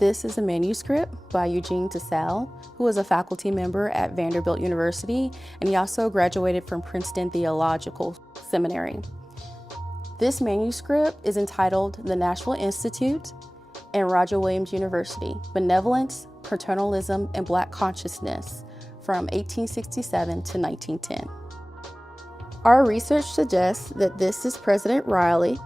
This is a manuscript by Eugene Tissell, who was a faculty member at Vanderbilt University, and he also graduated from Princeton Theological Seminary. This manuscript is entitled The Nashville Institute and Roger Williams University, Benevolence, Paternalism, and Black Consciousness from 1867 to 1910. Our research suggests that this is President Riley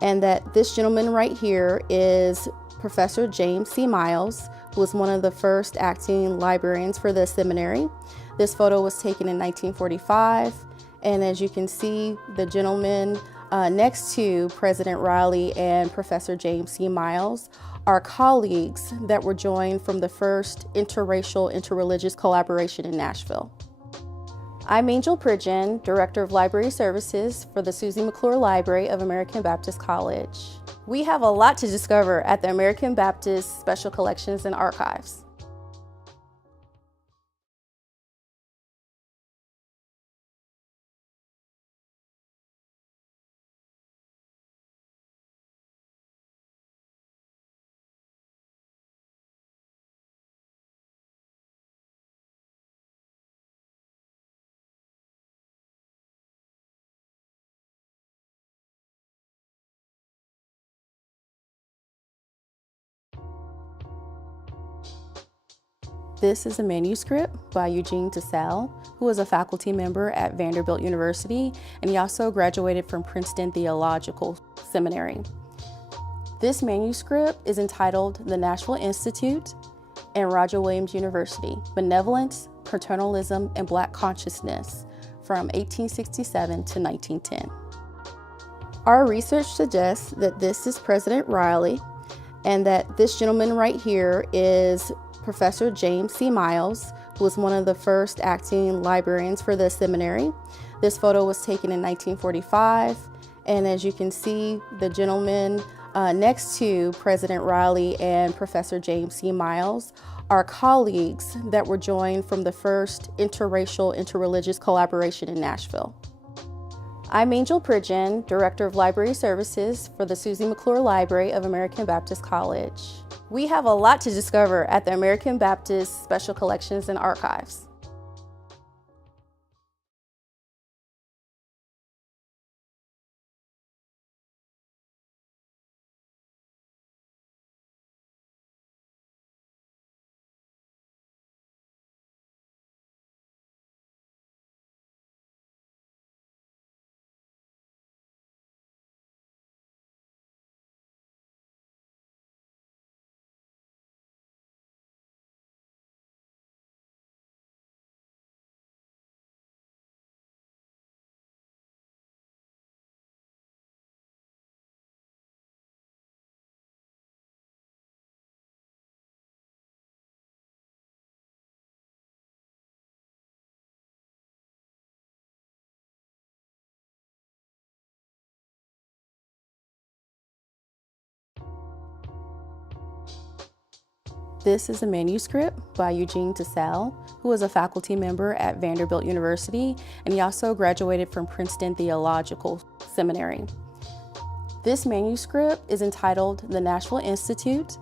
and that this gentleman right here is Professor James C. Miles, who was one of the first acting librarians for the seminary. This photo was taken in 1945, and as you can see, the gentleman next to President Riley and Professor James C. Miles are colleagues that were joined from the first interracial, interreligious collaboration in Nashville. I'm Angel Pridgeon, Director of Library Services for the Susie McClure Library of American Baptist College. We have a lot to discover at the American Baptist Special Collections and Archives. This is a manuscript by Eugene Tissell, who was a faculty member at Vanderbilt University, and he also graduated from Princeton Theological Seminary. This manuscript is entitled The Nashville Institute and Roger Williams University, Benevolence, Paternalism, and Black Consciousness from 1867 to 1910. Our research suggests that this is President Riley and that this gentleman right here is Professor James C. Miles, who was one of the first acting librarians for the seminary. This photo was taken in 1945, and as you can see, the gentleman next to President Riley and Professor James C. Miles are colleagues that were joined from the first interracial, interreligious collaboration in Nashville. I'm Angel Pridgeon, Director of Library Services for the Susie McClure Library of American Baptist College. We have a lot to discover at the American Baptist Special Collections and Archives. This is a manuscript by Eugene Tissell, who was a faculty member at Vanderbilt University, and he also graduated from Princeton Theological Seminary. This manuscript is entitled The Nashville Institute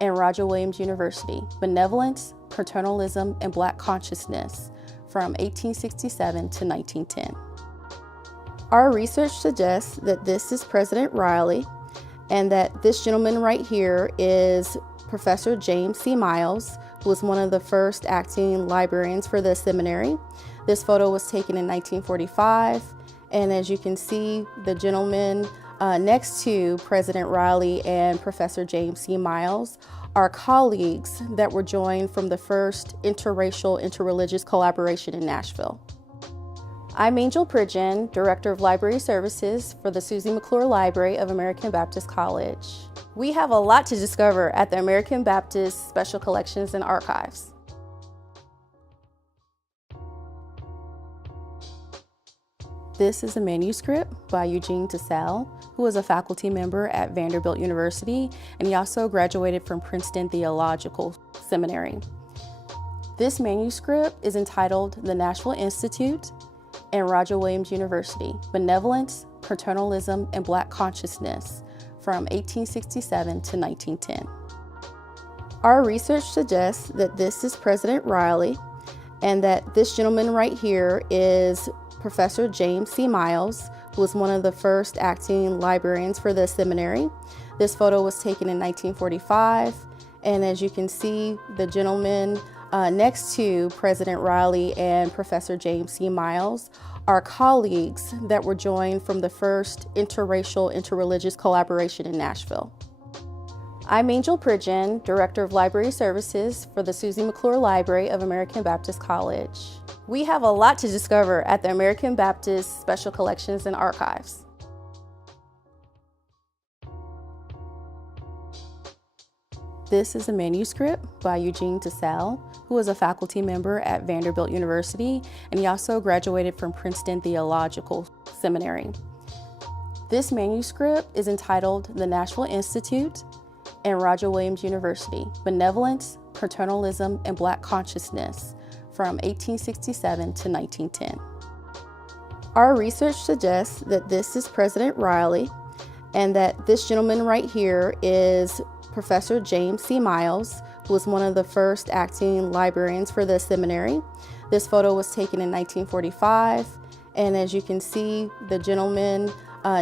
and Roger Williams University, Benevolence, Paternalism, and Black Consciousness from 1867 to 1910. Our research suggests that this is President Riley and that this gentleman right here is Professor James C. Miles, who was one of the first acting librarians for the seminary. This photo was taken in 1945, and as you can see, the gentleman next to President Riley and Professor James C. Miles are colleagues that were joined from the first interracial, interreligious collaboration in Nashville. I'm Angel Pridgeon, Director of Library Services for the Susie McClure Library of American Baptist College. We have a lot to discover at the American Baptist Special Collections and Archives. This is a manuscript by Eugene Tissell, who was a faculty member at Vanderbilt University, and he also graduated from Princeton Theological Seminary. This manuscript is entitled The Nashville Institute and Roger Williams University, Benevolence, Paternalism, and Black Consciousness from 1867 to 1910. Our research suggests that this is President Riley and that this gentleman right here is Professor James C. Miles, who was one of the first acting librarians for the seminary. This photo was taken in 1945, and as you can see, the gentleman next to President Riley and Professor James C. Miles are colleagues that were joined from the first interracial, interreligious collaboration in Nashville. I'm Angel Pridgeon, Director of Library Services for the Susie McClure Library of American Baptist College. We have a lot to discover at the American Baptist Special Collections and Archives. This is a manuscript by Eugene Tassell, who was a faculty member at Vanderbilt University, and he also graduated from Princeton Theological Seminary. This manuscript is entitled The Nashville Institute and Roger Williams University, Benevolence, Paternalism, and Black Consciousness from 1867 to 1910. Our research suggests that this is President Riley and that this gentleman right here is Professor James C. Miles, who was one of the first acting librarians for the seminary. This photo was taken in 1945, and as you can see, the gentleman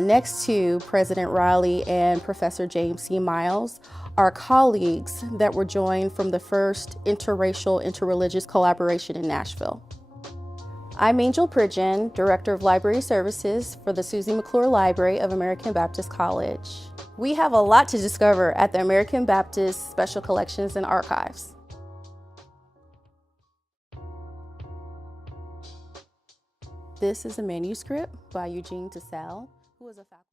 next to President Riley and Professor James C. Miles are colleagues that were joined from the first interracial, interreligious collaboration in Nashville. I'm Angel Pridgeon, Director of Library Services for the Susie McClure Library of American Baptist College. We have a lot to discover at the American Baptist Special Collections and Archives. This is a manuscript by Eugene Tassell, who was a faculty.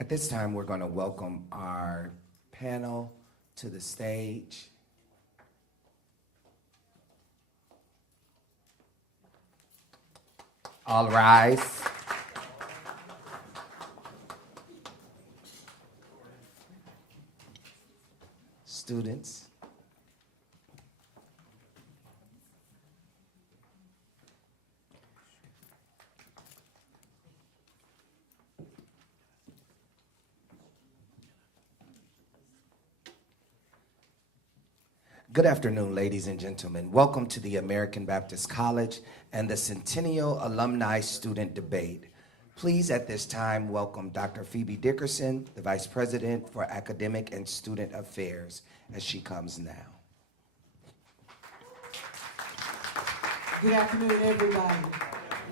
At this time, we're going to welcome our panel to the stage. All rise. Students. Good afternoon, ladies and gentlemen. Welcome to the American Baptist College and the Centennial Alumni Student Debate. Please, at this time, welcome Dr. Phoebe Dickerson, the Vice President for Academic and Student Affairs, as she comes now. Good afternoon, everybody.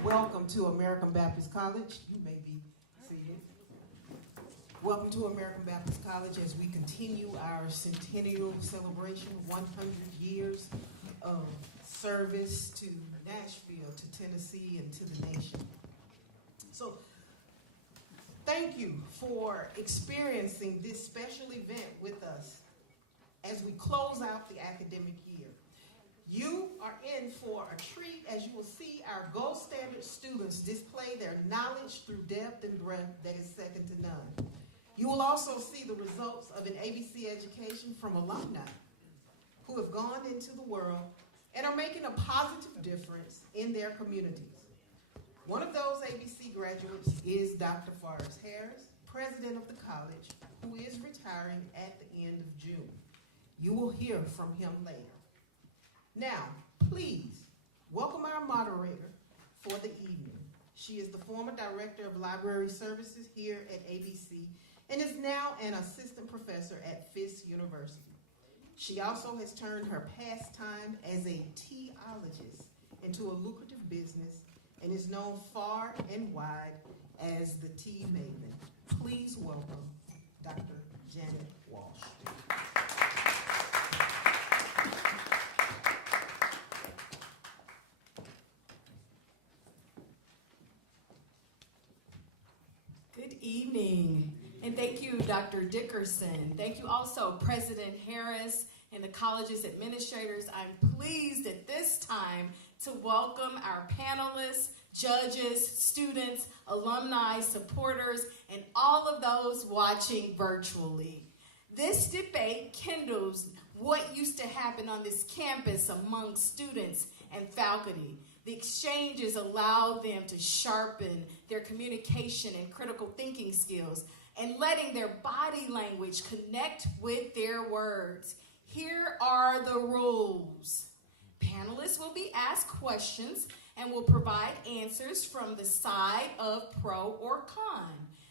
Welcome to American Baptist College. You may be seated. Welcome to American Baptist College as we continue our centennial celebration, 100 years of service to Nashville, to Tennessee, and to the nation. So, thank you for experiencing this special event with us as we close out the academic year. You are in for a treat as you will see our gold standard students display their knowledge through depth and breadth that is second to none. You will also see the results of an ABC education from alumni who have gone into the world and are making a positive difference in their communities. One of those ABC graduates is Dr. Forrest Harris, president of the college, who is retiring at the end of June. You will hear from him later. Now, please welcome our moderator for the evening. She is the former director of library services here at ABC and is now an assistant professor at Fisk University. She also has turned her pastime as a teaologist into a lucrative business and is known far and wide as the tea maven. Please welcome Dr. Janet Walsh. Good evening, and thank you, Dr. Dickerson. Thank you also, President Harris and the college's administrators. I'm pleased at this time to welcome our panelists, judges, students, alumni, supporters, and all of those watching virtually. This debate kindles what used to happen on this campus among students and faculty. The exchanges allow them to sharpen their communication and critical thinking skills and letting their body language connect with their words. Here are the rules. Panelists will be asked questions and will provide answers from the side of pro or con.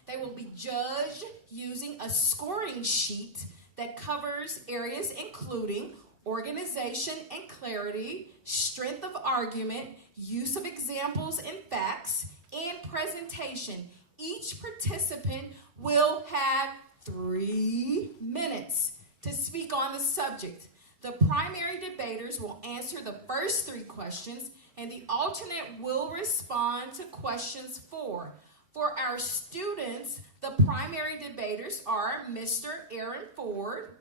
They will be judged using a scoring sheet that covers areas including organization and clarity, strength of argument, use of examples and facts, and presentation. Each participant will have 3 minutes to speak on the subject. The primary debaters will answer the first 3 questions, and the alternate will respond to questions 4. For our students, the primary debaters are Mr. Aaron Ford,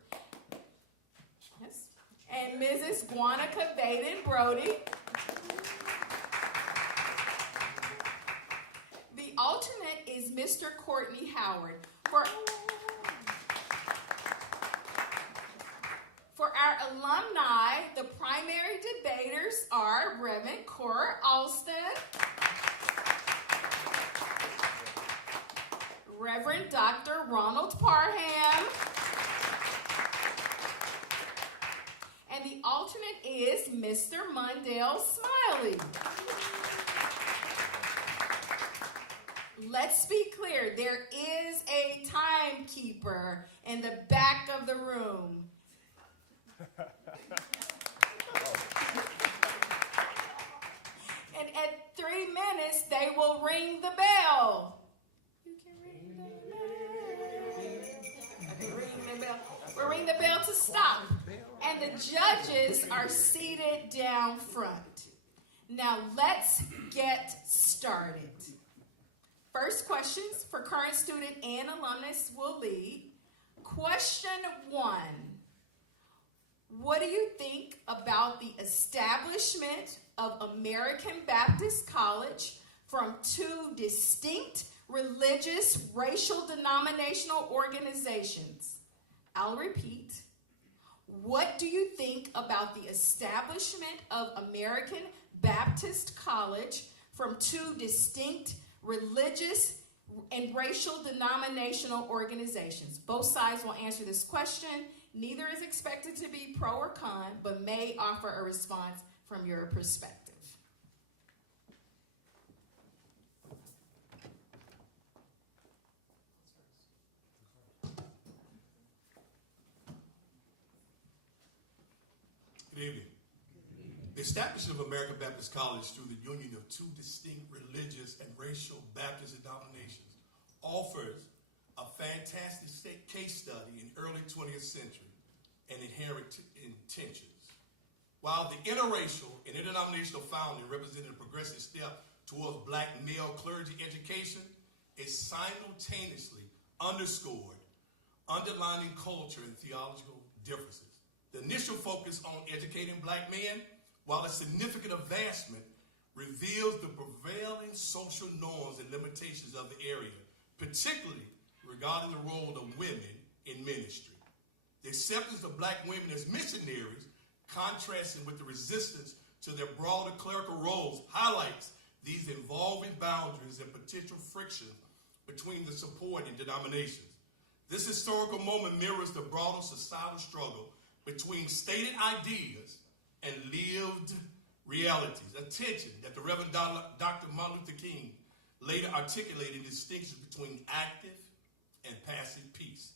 yes, and Mrs. Guanica Baden-Brody. The alternate is Mr. Courtney Howard. For our alumni, the primary debaters are Reverend Cora Alston, Reverend Dr. Ronald Parham, and the alternate is Mr. Mundell Smiley. Let's be clear, there is a timekeeper in the back of the room. And at 3 minutes, they will ring the bell. You can ring the bell. I can ring the bell. We'll ring the bell to stop. And the judges are seated down front. Now let's get started. First questions for current student and alumnus will lead. Question 1. What do you think about the establishment of American Baptist College from two distinct religious, racial, denominational organizations? I'll repeat. What do you think about the establishment of American Baptist College from two distinct religious and racial denominational organizations? Both sides will answer this question. Neither is expected to be pro or con, but may offer a response from your perspective. Good evening. The establishment of American Baptist College through the union of two distinct religious and racial Baptist denominations offers a fantastic case study in early 20th century and inherent intentions. While the interracial and interdenominational founding represented a progressive step towards black male clergy education, it simultaneously underscored underlining culture and theological differences. The initial focus on educating black men, while a significant advancement, reveals the prevailing social norms and limitations of the area, particularly regarding the role of women in ministry. The acceptance of black women as missionaries, contrasting with the resistance to their broader clerical roles, highlights these evolving boundaries and potential friction between the supporting denominations. This historical moment mirrors the broader societal struggle between stated ideas and lived realities, a tension that the Reverend Dr. Martin Luther King later articulated distinctions between active and passive peace.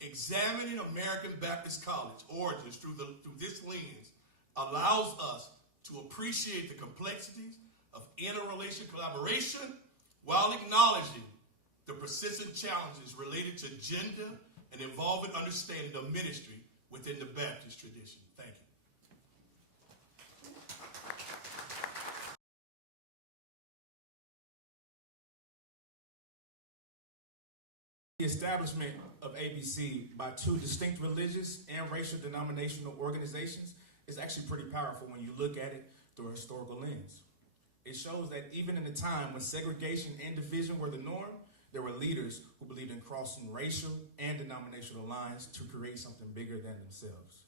Examining American Baptist College origins through this lens allows us to appreciate the complexities of interrelational collaboration while acknowledging the persistent challenges related to gender and evolving understanding of ministry within the Baptist tradition. Thank you. The establishment of ABC by two distinct religious and racial denominational organizations is actually pretty powerful when you look at it through a historical lens. It shows that even in a time when segregation and division were the norm, there were leaders who believed in crossing racial and denominational lines to create something bigger than themselves.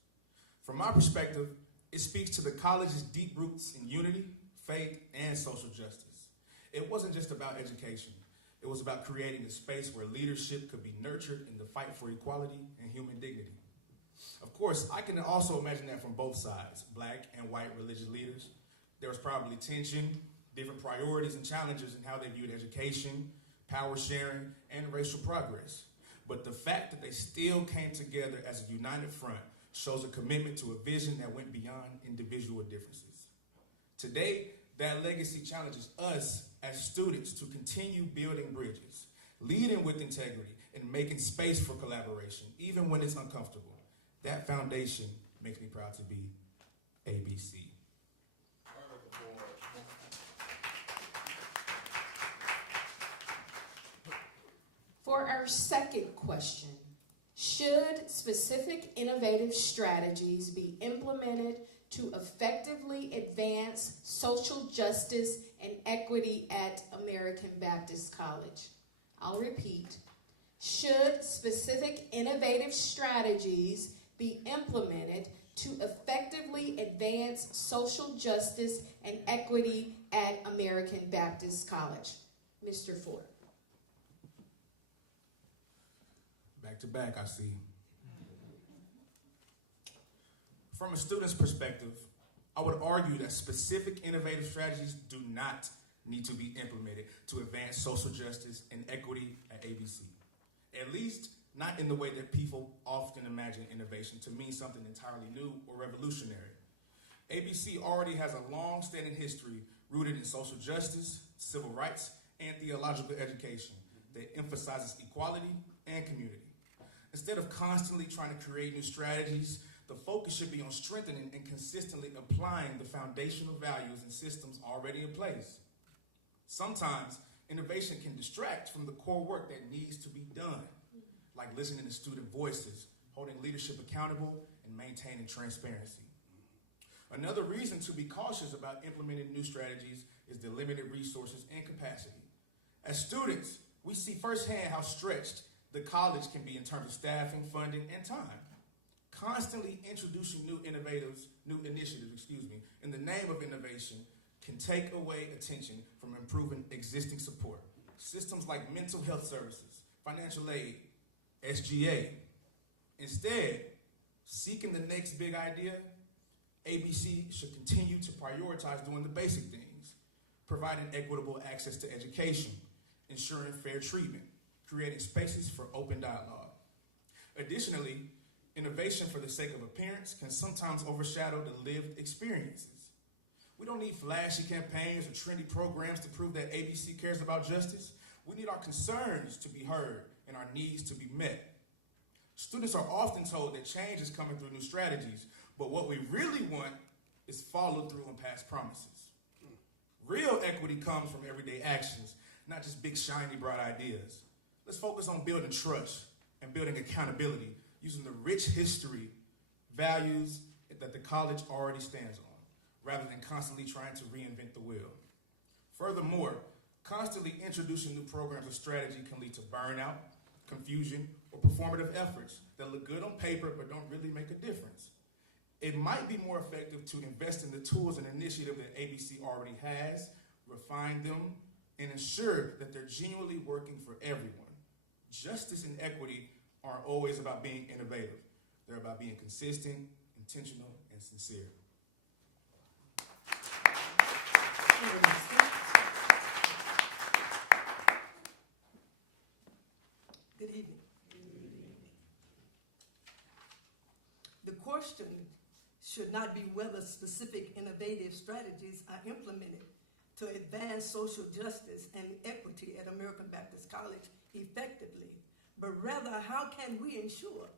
From my perspective, it speaks to the college's deep roots in unity, faith, and social justice. It wasn't just about education. It was about creating a space where leadership could be nurtured in the fight for equality and human dignity. Of course, I can also imagine that from both sides, black and white religious leaders. There was probably tension, different priorities and challenges in how they viewed education, power sharing, and racial progress. But the fact that they still came together as a united front shows a commitment to a vision that went beyond individual differences. Today, that legacy challenges us as students to continue building bridges, leading with integrity, and making space for collaboration, even when it's uncomfortable. That foundation makes me proud to be ABC. For our second question, should specific innovative strategies be implemented to effectively advance social justice and equity at American Baptist College? I'll repeat. Should specific innovative strategies be implemented to effectively advance social justice and equity at American Baptist College? Mr. Ford. Back to back, I see. From a student's perspective, I would argue that specific innovative strategies do not need to be implemented to advance social justice and equity at ABC. At least not in the way that people often imagine innovation to mean something entirely new or revolutionary. ABC already has a long-standing history rooted in social justice, civil rights, and theological education that emphasizes equality and community. Instead of constantly trying to create new strategies, the focus should be on strengthening and consistently applying the foundational values and systems already in place. Sometimes Innovation can distract from the core work that needs to be done, like listening to student voices, holding leadership accountable, and maintaining transparency. Another reason to be cautious about implementing new strategies is the limited resources and capacity. As students, we see firsthand how stretched the college can be in terms of staffing, funding, and time. Constantly introducing new initiatives, in the name of innovation can take away attention from improving existing support. Systems like mental health services, financial aid, SGA. Instead, seeking the next big idea, ABC should continue to prioritize doing the basic things, providing equitable access to education, ensuring fair treatment, creating spaces for open dialogue. Additionally, innovation for the sake of appearance can sometimes overshadow the lived experiences. We don't need flashy campaigns or trendy programs to prove that ABC cares about justice. We need our concerns to be heard and our needs to be met. Students are often told that change is coming through new strategies, but what we really want is follow through on past promises. Real equity comes from everyday actions, not just big, shiny, bright ideas. Let's focus on building trust and building accountability using the rich history, values that the college already stands on, rather than constantly trying to reinvent the wheel. Furthermore, constantly introducing new programs or strategy can lead to burnout, confusion, or performative efforts that look good on paper but don't really make a difference. It might be more effective to invest in the tools and initiatives that ABC already has, refine them, and ensure that they're genuinely working for everyone. Justice and equity aren't always about being innovative. They're about being consistent, intentional, and sincere. Good evening. The question should not be whether specific innovative strategies are implemented to advance social justice and equity at American Baptist College effectively, but rather how can we ensure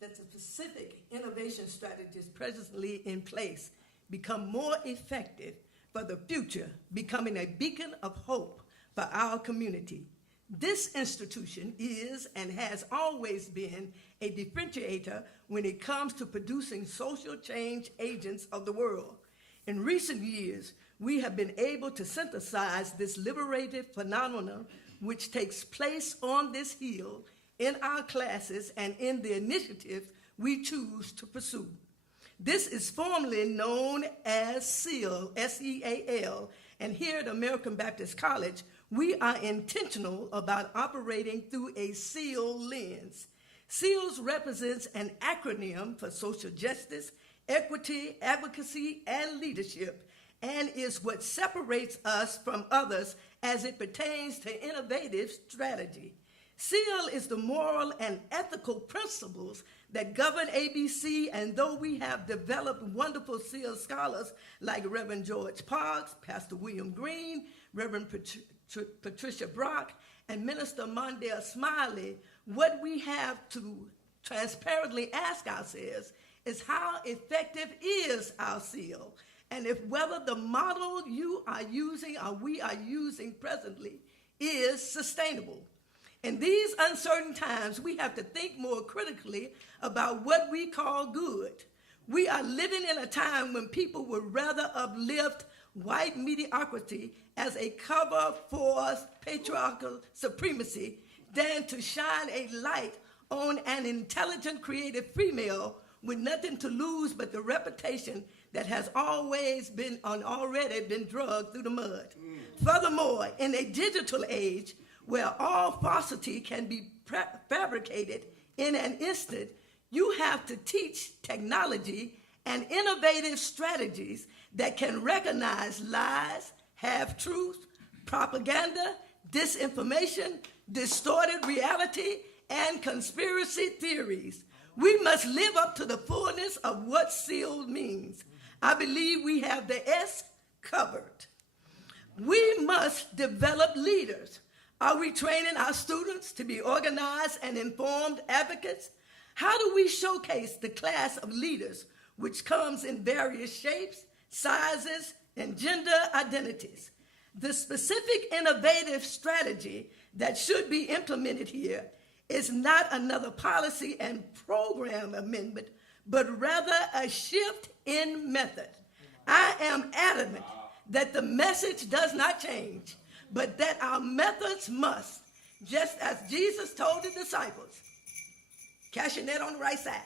that the specific innovation strategies presently in place become more effective for the future, becoming a beacon of hope for our community. This institution is and has always been a differentiator when it comes to producing social change agents of the world. In recent years, we have been able to synthesize this liberative phenomenon which takes place on this hill in our classes and in the initiatives we choose to pursue. This is formally known as SEAL, S-E-A-L, and here at American Baptist College, we are intentional about operating through a SEAL lens. SEALs represents an acronym for social justice, equity, advocacy, and leadership, and is what separates us from others as it pertains to innovative strategy. SEAL is the moral and ethical principles that govern ABC, and though we have developed wonderful SEAL scholars like Reverend George Parks, Pastor William Green, Reverend Patricia Brock, and Minister Mondale Smiley, what we have to transparently ask ourselves is how effective is our SEAL, and if whether the model you are using or we are using presently is sustainable. In these uncertain times, we have to think more critically about what we call good. We are living in a time when people would rather uplift white mediocrity as a cover for patriarchal supremacy than to shine a light on an intelligent, creative female with nothing to lose but the reputation that has already been drugged through the mud. Furthermore, in a digital age where all falsity can be fabricated in an instant, you have to teach technology and innovative strategies that can recognize lies, half-truths, propaganda, disinformation, distorted reality, and conspiracy theories. We must live up to the fullness of what SEAL means. I believe we have the S covered. We must develop leaders. Are we training our students to be organized and informed advocates? How do we showcase the class of leaders, which comes in various shapes, sizes, and gender identities? The specific innovative strategy that should be implemented here is not another policy and program amendment, but rather a shift in method. I am adamant that the message does not change, but that our methods must, just as Jesus told the disciples, cast your net on the right side.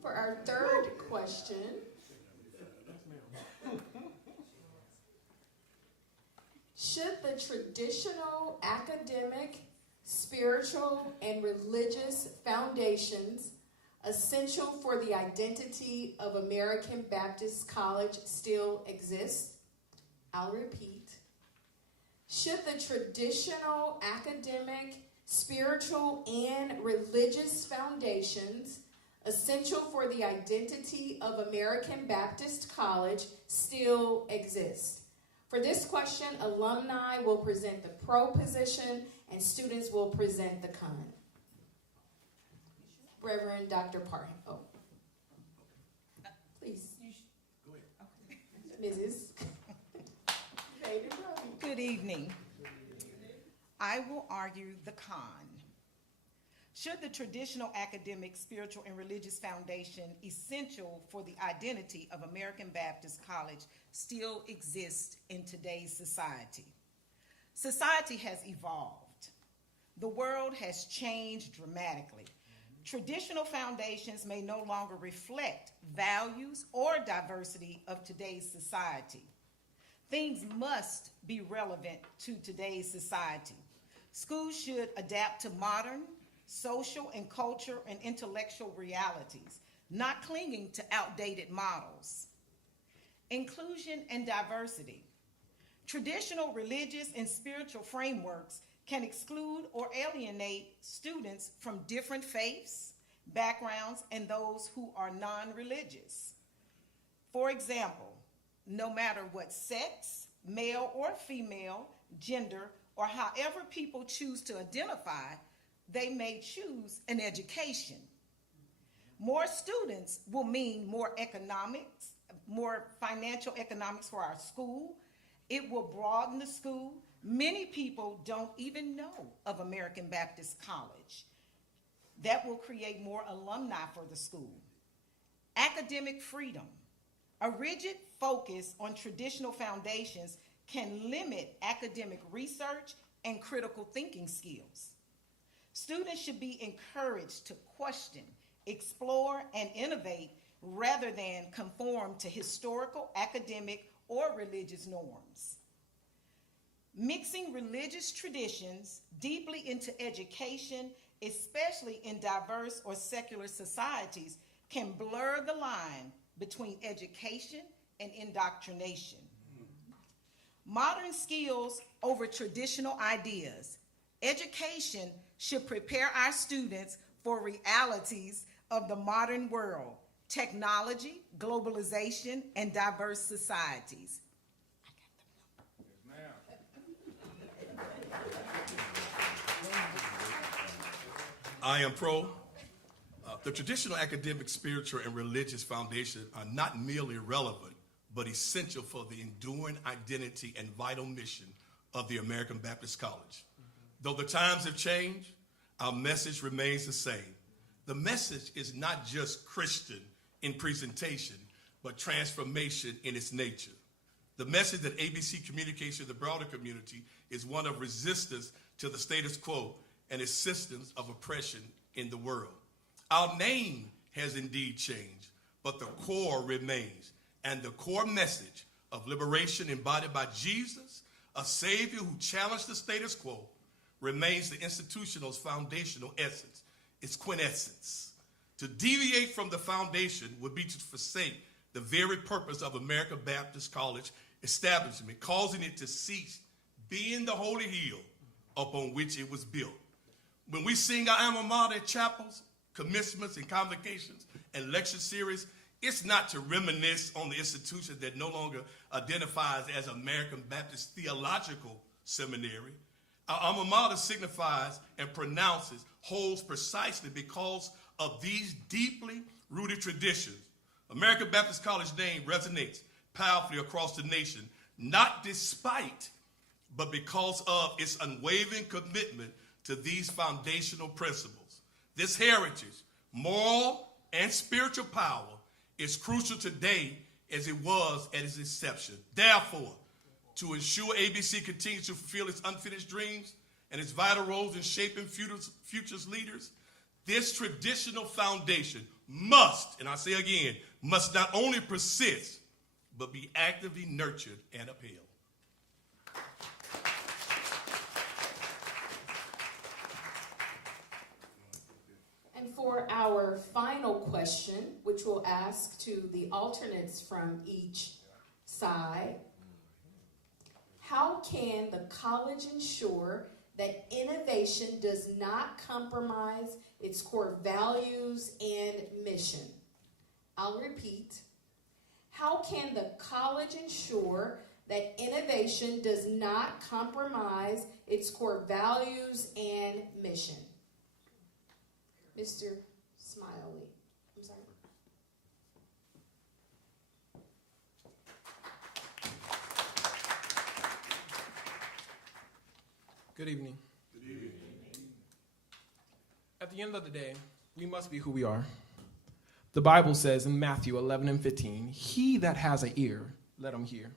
For our third question, should the traditional academic, spiritual, and religious foundations essential for the identity of American Baptist College still exist? I'll repeat. Should the traditional academic, spiritual, and religious foundations essential for the identity of American Baptist College still exist? For this question, alumni will present the pro position and students will present the con. Reverend Dr. Parham. Oh, please. Go ahead. Mrs. Good evening. I will argue the con. Should the traditional academic, spiritual, and religious foundation essential for the identity of American Baptist College still exist in today's society? Society has evolved. The world has changed dramatically. Traditional foundations may no longer reflect values or diversity of today's society. Things must be relevant to today's society. Schools should adapt to modern social and cultural and intellectual realities, not clinging to outdated models. Inclusion and diversity. Traditional religious and spiritual frameworks can exclude or alienate students from different faiths, backgrounds, and those who are non-religious. For example, no matter what sex, male or female, gender, or however people choose to identify, they may choose an education. More students will mean more economics, more financial economics for our school. It will broaden the school. Many people don't even know of American Baptist College. That will create more alumni for the school. Academic freedom. A rigid focus on traditional foundations can limit academic research and critical thinking skills. Students should be encouraged to question, explore, and innovate rather than conform to historical, academic, or religious norms. Mixing religious traditions deeply into education, especially in diverse or secular societies, can blur the line between education and indoctrination. Modern skills over traditional ideas. Education should prepare our students for realities of the modern world, technology, globalization, and diverse societies. I am pro. The traditional academic, spiritual, and religious foundations are not merely relevant, but essential for the enduring identity and vital mission of the American Baptist College. Though the times have changed, our message remains the same. The message is not just Christian in presentation, but transformation in its nature. The message that ABC communicates to the broader community is one of resistance to the status quo and its systems of oppression in the world. Our name has indeed changed, but the core remains. And the core message of liberation embodied by Jesus, a Savior who challenged the status quo, remains the institutional's foundational essence, its quintessence. To deviate from the foundation would be to forsake the very purpose of American Baptist College establishment, causing it to cease being the holy hill upon which it was built. When we sing our alma mater at chapels, commencements, and convocations, and lecture series, it's not to reminisce on the institution that no longer identifies as American Baptist Theological Seminary. Our alma mater signifies and pronounces, holds precisely because of these deeply rooted traditions, American Baptist College name resonates powerfully across the nation, not despite, but because of its unwavering commitment to these foundational principles. This heritage, moral and spiritual power, is crucial today as it was at its inception. Therefore, to ensure ABC continues to fulfill its unfinished dreams and its vital roles in shaping future's leaders, this traditional foundation must, and I say again, must not only persist, but be actively nurtured and upheld. And for our final question, which we'll ask to the alternates from each side, how can the college ensure that innovation does not compromise its core values and mission? I'll repeat. How can the college ensure that innovation does not compromise its core values and mission? Mr. Smiley. I'm sorry. Good evening. Good evening. At the end of the day, we must be who we are. The Bible says in Matthew 11:15, "He that has an ear, let him hear."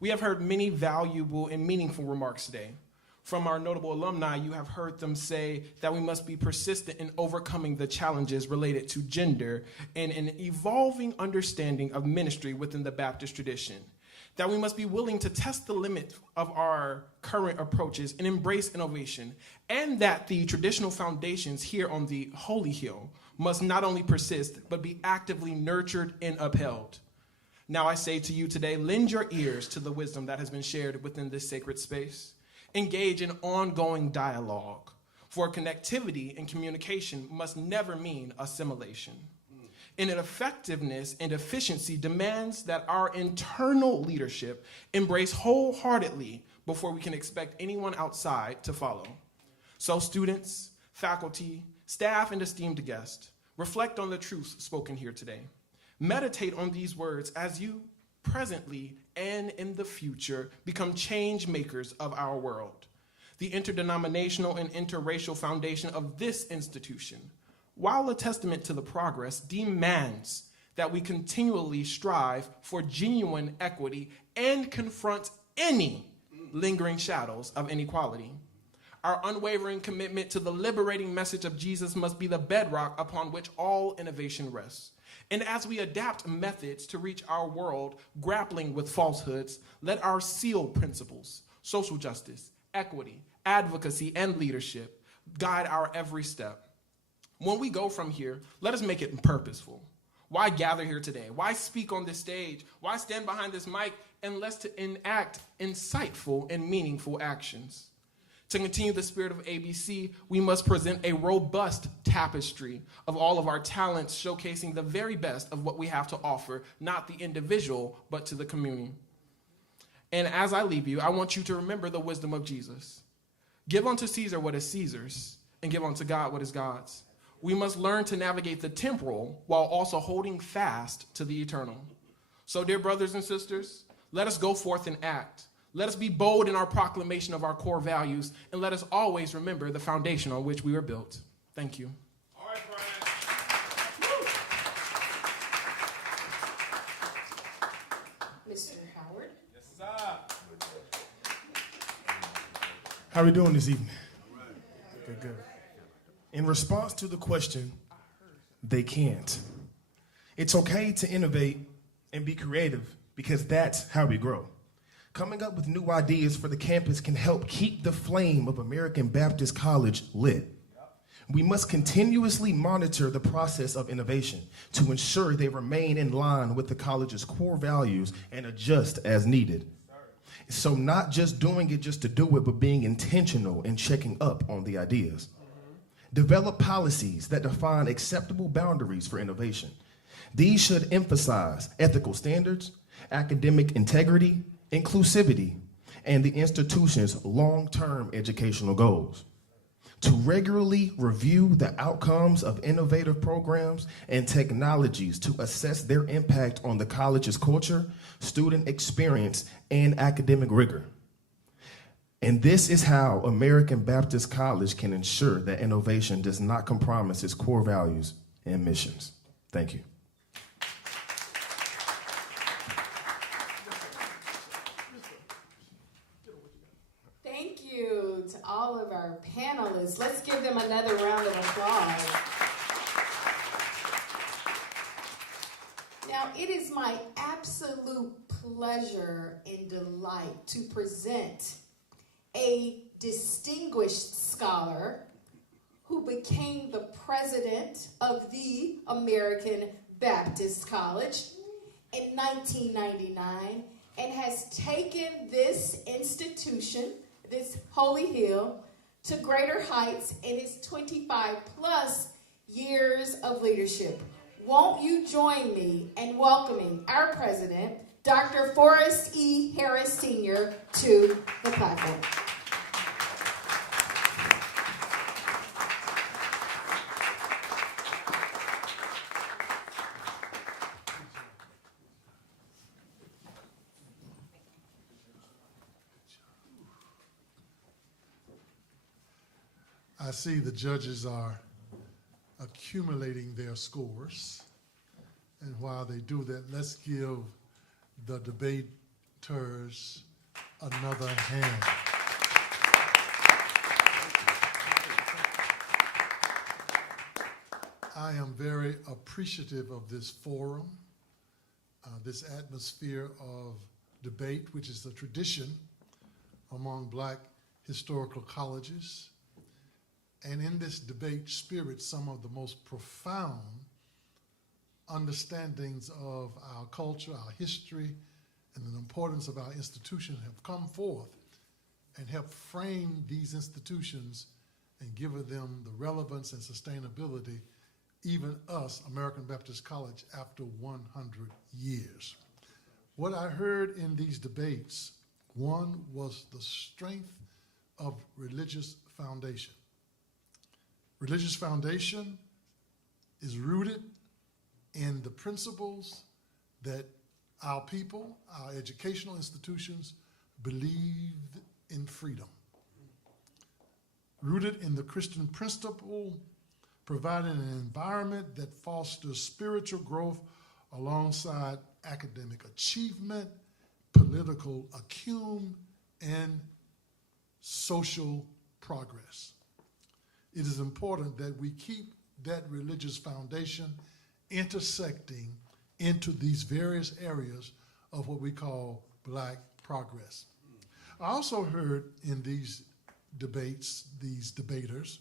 We have heard many valuable and meaningful remarks today. From our notable alumni, you have heard them say that we must be persistent in overcoming the challenges related to gender and an evolving understanding of ministry within the Baptist tradition. That we must be willing to test the limit of our current approaches and embrace innovation, and that the traditional foundations here on the Holy Hill must not only persist, but be actively nurtured and upheld. Now I say to you today, lend your ears to the wisdom that has been shared within this sacred space. Engage in ongoing dialogue, for connectivity and communication must never mean assimilation. And effectiveness and efficiency demands that our internal leadership embrace wholeheartedly before we can expect anyone outside to follow. So students, faculty, staff, and esteemed guests, reflect on the truths spoken here today. Meditate on these words as you presently and in the future become change makers of our world. The interdenominational and interracial foundation of this institution, while a testament to the progress, demands that we continually strive for genuine equity and confront any lingering shadows of inequality. Our unwavering commitment to the liberating message of Jesus must be the bedrock upon which all innovation rests. And as we adapt methods to reach our world grappling with falsehoods, let our sealed principles, social justice, equity, advocacy, and leadership guide our every step. When we go from here, let us make it purposeful. Why gather here today? Why speak on this stage? Why stand behind this mic unless to enact insightful and meaningful actions? To continue the spirit of ABC, we must present a robust tapestry of all of our talents, showcasing the very best of what we have to offer, not the individual, but to the community. And as I leave you, I want you to remember the wisdom of Jesus. Give unto Caesar what is Caesar's, and give unto God what is God's. We must learn to navigate the temporal while also holding fast to the eternal. So, dear brothers and sisters, let us go forth and act. Let us be bold in our proclamation of our core values, and let us always remember the foundation on which we were built. Thank you. All right, Brian. Mr. Howard. Yes, sir. How are we doing this evening? Good, good. In response to the question, they can't. It's okay to innovate and be creative because that's how we grow. Coming up with new ideas for the campus can help keep the flame of American Baptist College lit. We must continuously monitor the process of innovation to ensure they remain in line with the college's core values and adjust as needed. So not just doing it just to do it, but being intentional and checking up on the ideas. Develop policies that define acceptable boundaries for innovation. These should emphasize ethical standards, academic integrity, inclusivity, and the institution's long-term educational goals. to regularly review the outcomes of innovative programs and technologies to assess their impact on the college's culture, student experience, and academic rigor. And this is how American Baptist College can ensure that innovation does not compromise its core values and missions. Thank you. Thank you to all of our panelists. Let's give them another round of applause. Now, it is my absolute pleasure and delight to present a distinguished scholar who became the president of the American Baptist College in 1999 and has taken this institution, this Holy Hill, to greater heights in his 25 plus years of leadership. Won't you join me in welcoming our president, Dr. Forrest E. Harris Sr., to the platform. I see the judges are accumulating their scores. And while they do that, let's give the debaters another hand. I am very appreciative of this forum, this atmosphere of debate, which is a tradition among Black historical colleges. And in this debate spirit, some of the most profound understandings of our culture, our history, and the importance of our institution have come forth and have framed these institutions and given them the relevance and sustainability, even us, American Baptist College, after 100 years. What I heard in these debates, one was the strength of religious foundation. Religious foundation is rooted in the principles that our people, our educational institutions, believed in freedom. Rooted in the Christian principle, providing an environment that fosters spiritual growth alongside academic achievement, political acumen, and social progress. It is important that we keep that religious foundation intersecting into these various areas of what we call Black progress. I also heard in these debates, these debaters,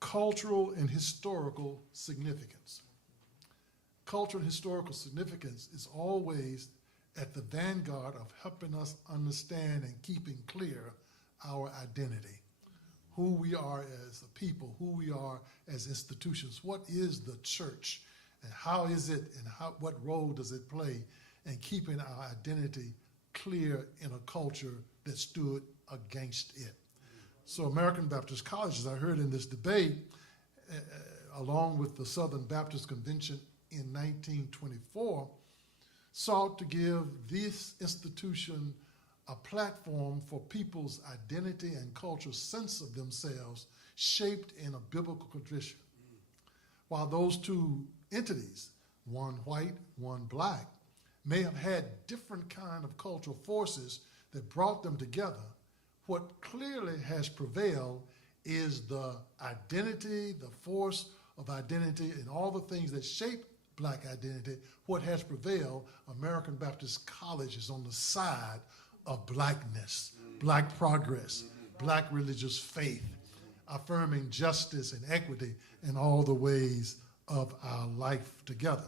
cultural and historical significance. Cultural and historical significance is always at the vanguard of helping us understand and keeping clear our identity, who we are as a people, who we are as institutions. What is the church, and how is it, and what role does it play in keeping our identity clear in a culture that stood against it? So American Baptist College, as I heard in this debate, along with the Southern Baptist Convention in 1924, sought to give this institution a platform for people's identity and cultural sense of themselves shaped in a biblical tradition. While those two entities, one white, one Black, may have had different kind of cultural forces that brought them together, what clearly has prevailed is the identity, the force of identity, and all the things that shape Black identity. What has prevailed, American Baptist College is on the side of Blackness, Black progress, Black religious faith, affirming justice and equity in all the ways of our life together.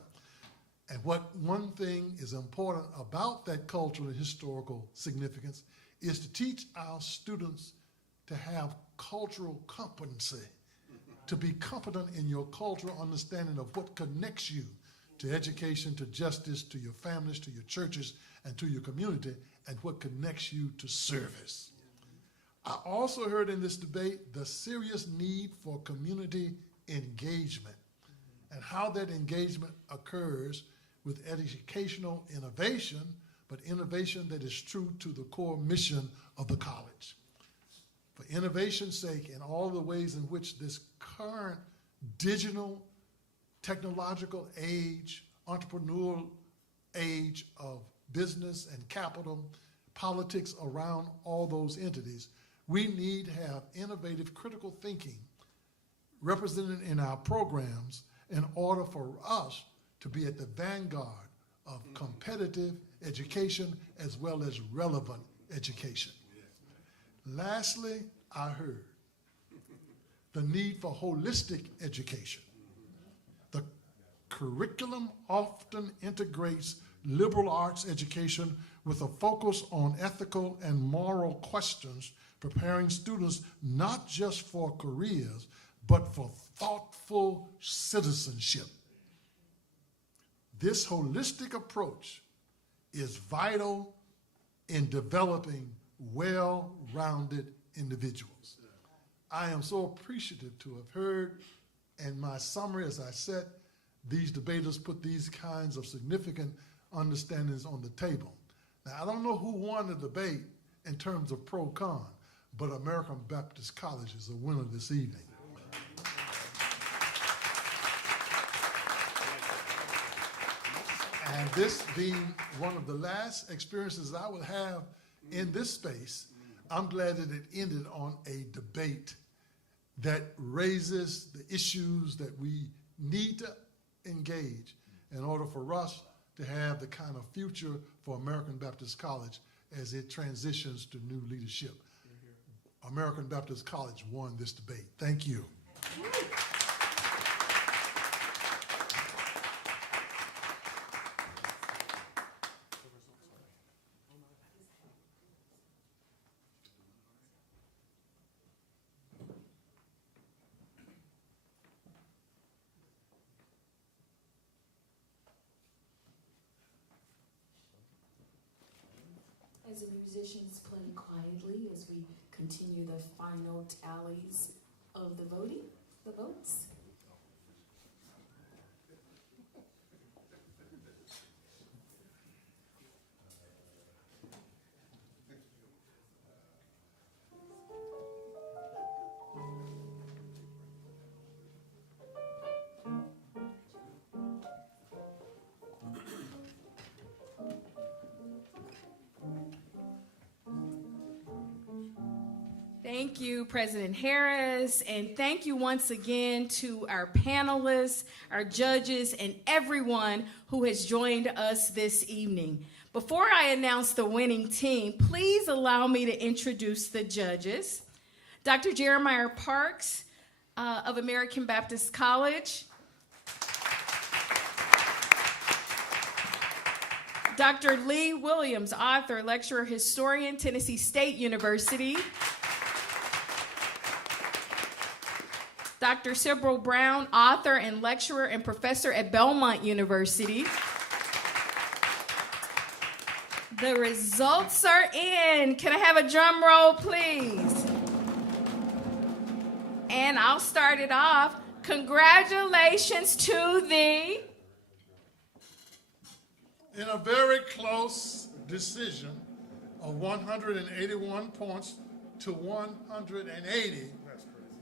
And what one thing is important about that cultural and historical significance is to teach our students to have cultural competency, to be competent in your cultural understanding of what connects you to education, to justice, to your families, to your churches, and to your community, and what connects you to service. I also heard in this debate the serious need for community engagement and how that engagement occurs with educational innovation, but innovation that is true to the core mission of the college. For innovation's sake, in all the ways in which this current digital, technological age, entrepreneurial age of business and capital, politics around all those entities, we need to have innovative critical thinking represented in our programs in order for us to be at the vanguard of competitive education as well as relevant education. Lastly, I heard the need for holistic education. The curriculum often integrates liberal arts education with a focus on ethical and moral questions, preparing students not just for careers, but for thoughtful citizenship. This holistic approach is vital in developing well-rounded individuals. I am so appreciative to have heard, and my summary, as I said, these debaters put these kinds of significant understandings on the table. Now, I don't know who won the debate in terms of pro-con, but American Baptist College is a winner this evening. And this being one of the last experiences I will have in this space, I'm glad that it ended on a debate that raises the issues that we need to engage in order for us to have the kind of future for American Baptist College as it transitions to new leadership. American Baptist College won this debate. Thank you. As the musicians play quietly as we continue the final tallies of the votes. Thank you, President Harris, and thank you once again to our panelists, our judges, and everyone who has joined us this evening. Before I announce the winning team, please allow me to introduce the judges. Dr. Jeremiah Parks of American Baptist College. Dr. Lee Williams, author, lecturer, historian, Tennessee State University. Dr. Sybril Brown, author and lecturer and professor at Belmont University. The results are in. Can I have a drum roll, please? And I'll start it off. Congratulations to the... In a very close decision of 181 points to 180,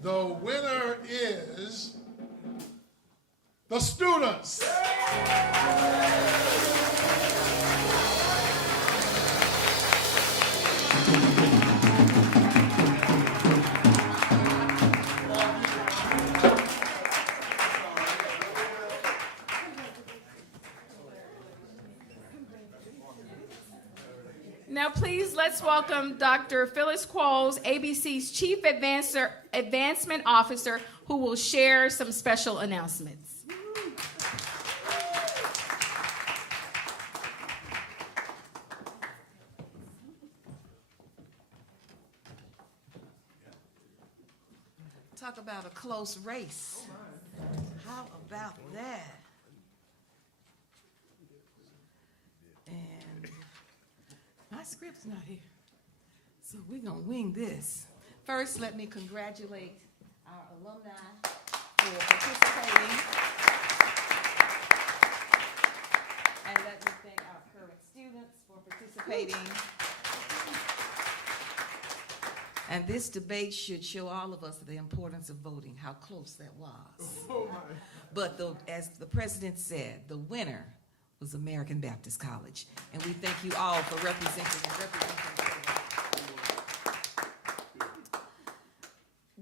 the winner is the students. Now, please, let's welcome Dr. Phyllis Qualls, ABC's Chief Advancement Officer, who will share some special announcements. Talk about a close race. How about that? And my script's not here, so we're gonna wing this. First, let me congratulate our alumni for participating. And let me thank our current students for participating. And this debate should show all of us the importance of voting, how close that was. But as the president said, the winner was American Baptist College. And we thank you all for representing.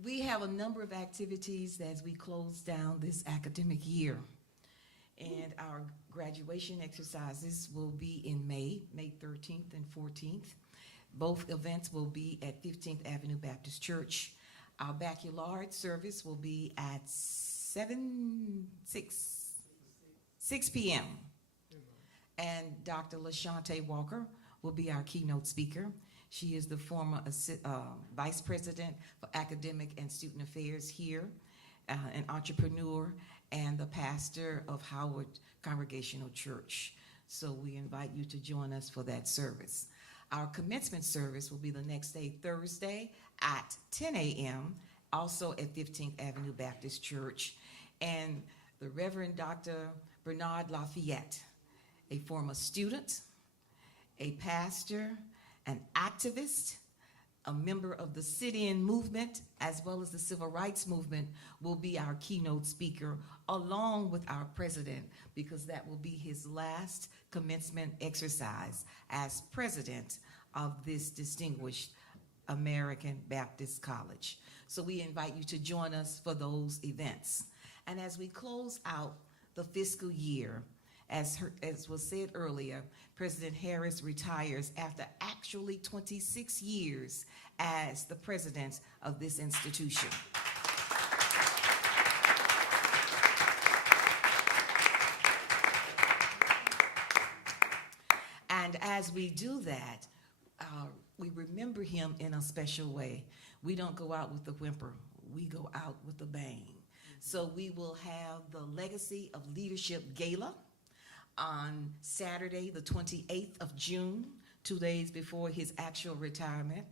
We have a number of activities as we close down this academic year. And our graduation exercises will be in May 13th and 14th. Both events will be at 15th Avenue Baptist Church. Our baccalaureate service will be at 6 p.m. And Dr. LaShante Walker will be our keynote speaker. She is the former Vice President for Academic and Student Affairs here, an entrepreneur, and the pastor of Howard Congregational Church. So we invite you to join us for that service. Our commencement service will be the next day, Thursday at 10 a.m., also at 15th Avenue Baptist Church. And the Reverend Dr. Bernard Lafayette, a former student, a pastor, an activist, a member of the sit-in movement, as well as the civil rights movement, will be our keynote speaker, along with our president, because that will be his last commencement exercise as president of this distinguished American Baptist College. So we invite you to join us for those events. And as we close out the fiscal year, as was said earlier, President Harris retires after actually 26 years as the president of this institution. And as we do that, we remember him in a special way. We don't go out with a whimper, we go out with a bang. So we will have the Legacy of Leadership Gala on Saturday, the 28th of June, 2 days before his actual retirement.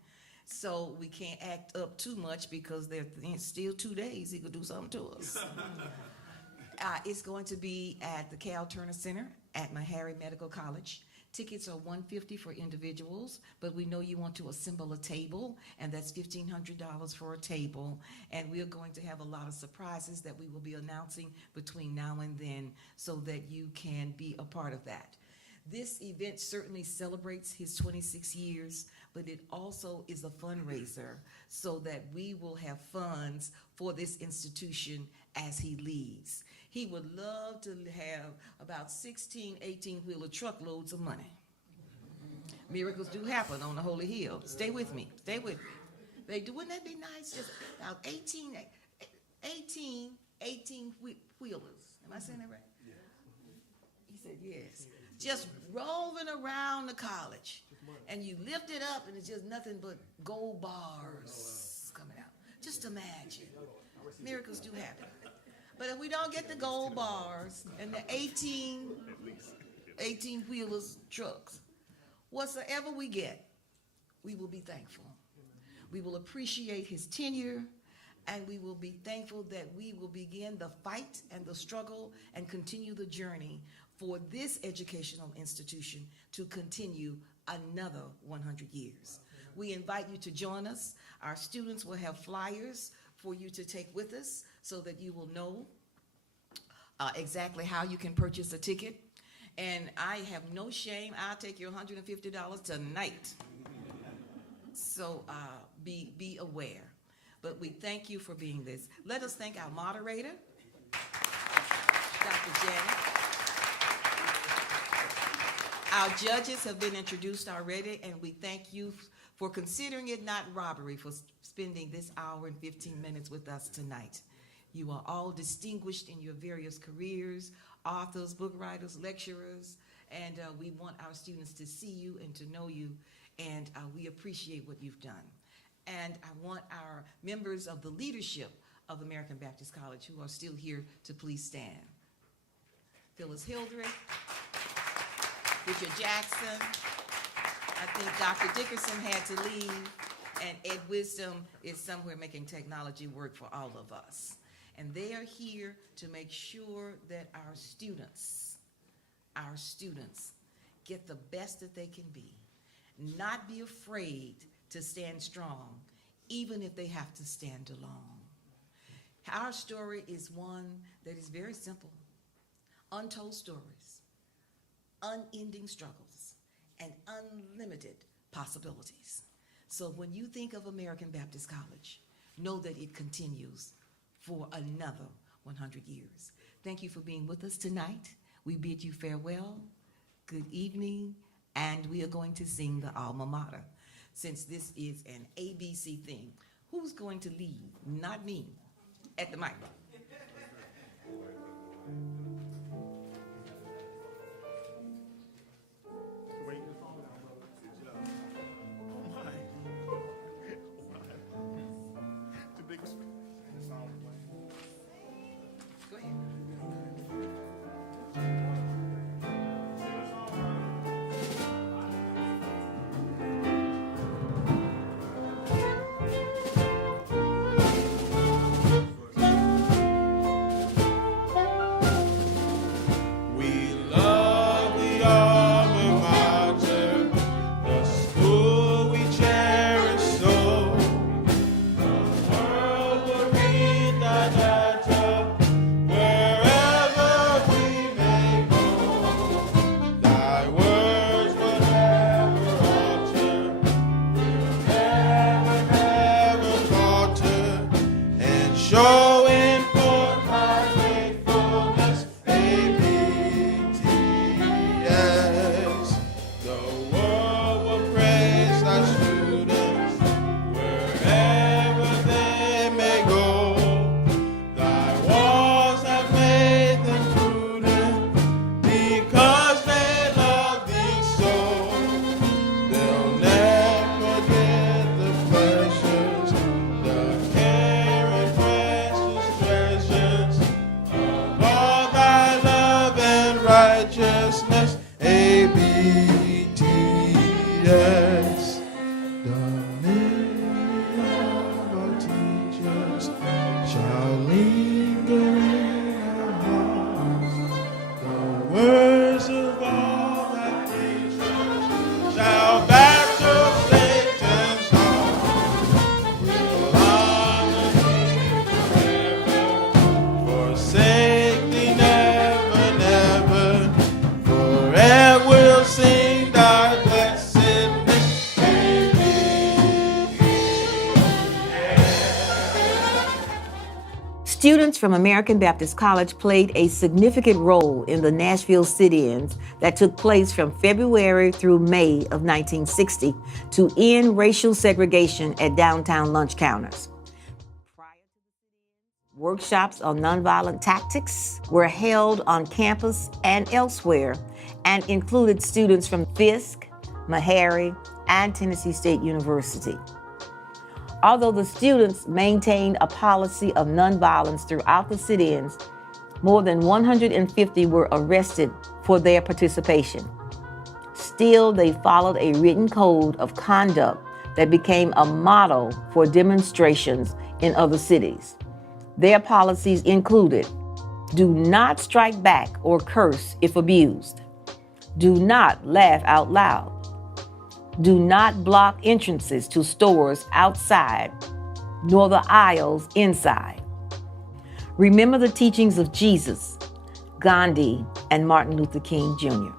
So we can't act up too much because there's still 2 days he could do something to us. It's going to be at the Cal Turner Center at Meharry Medical College. Tickets are $150 for individuals, but we know you want to assemble a table, and that's $1,500 for a table. And we are going to have a lot of surprises that we will be announcing between now and then so that you can be a part of that. This event certainly celebrates his 26 years, but it also is a fundraiser so that we will have funds for this institution as he leaves. He would love to have about 16, 18-wheeler truckloads of money. Miracles do happen on the Holy Hill. Stay with me. Stay with me. They do. Wouldn't that be nice? Just about 18 wheelers. Am I saying that right? Yeah. He said yes. Just rolling around the college. And you lift it up and it's just nothing but gold bars coming out. Just imagine. Miracles do happen. But if we don't get the gold bars and the 18-wheelers trucks, whatsoever we get, we will be thankful. We will appreciate his tenure, and we will be thankful that we will begin the fight and the struggle and continue the journey for this educational institution to continue another 100 years. We invite you to join us. Our students will have flyers for you to take with us so that you will know exactly how you can purchase a ticket. And I have no shame. I'll take your $150 tonight. So be aware. But we thank you for being this. Let us thank our moderator, Dr. Janet. Our judges have been introduced already, and we thank you for considering it not robbery for spending this hour and 15 minutes with us tonight. You are all distinguished in your various careers, authors, book writers, lecturers, and we want our students to see you and to know you, and we appreciate what you've done. And I want our members of the leadership of American Baptist College who are still here to please stand. Phyllis Hildreth, Richard Jackson, I think Dr. Dickerson had to leave, And Ed Wisdom is somewhere making technology work for all of us. And they are here to make sure that our students get the best that they can be. Not be afraid to stand strong, even if they have to stand alone. Our story is one that is very simple. Untold stories, unending struggles, and unlimited possibilities. So when you think of American Baptist College, know that it continues for another 100 years. Thank you for being with us tonight. We bid you farewell, good evening, and we are going to sing the alma mater. Since this is an ABC thing, who's going to lead? Not me, at the mic. Go ahead. We love the alma mater, the school we cherish so. The world will read that letter wherever we may go. Thy words will never alter, will never falter, and showing forth thy faithfulness. Yes, the world will praise thy students wherever they may go. Thy walls have made them prudent because they love thee so. They'll never get the pleasures, the care and precious treasures of all thy love and righteousness. ABTS. The memory of our teachers shall linger in our hearts. The words of all thy preachers shall battle Satan's heart. We'll honor thee forever, forsake thee never, never. Forever we'll sing thy blessedness. Students from American Baptist College played a significant role in the Nashville sit-ins that took place from February through May of 1960 to end racial segregation at downtown lunch counters. Workshops on nonviolent tactics were held on campus and elsewhere and included students from Fisk, Meharry, and Tennessee State University. Although the students maintained a policy of nonviolence throughout the sit-ins, more than 150 were arrested for their participation. Still, they followed a written code of conduct that became a model for demonstrations in other cities. Their policies included: do not strike back or curse if abused. Do not laugh out loud. Do not block entrances to stores outside, nor the aisles inside. Remember the teachings of Jesus, Gandhi, and Martin Luther King Jr.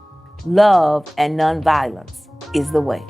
Love and nonviolence is the way.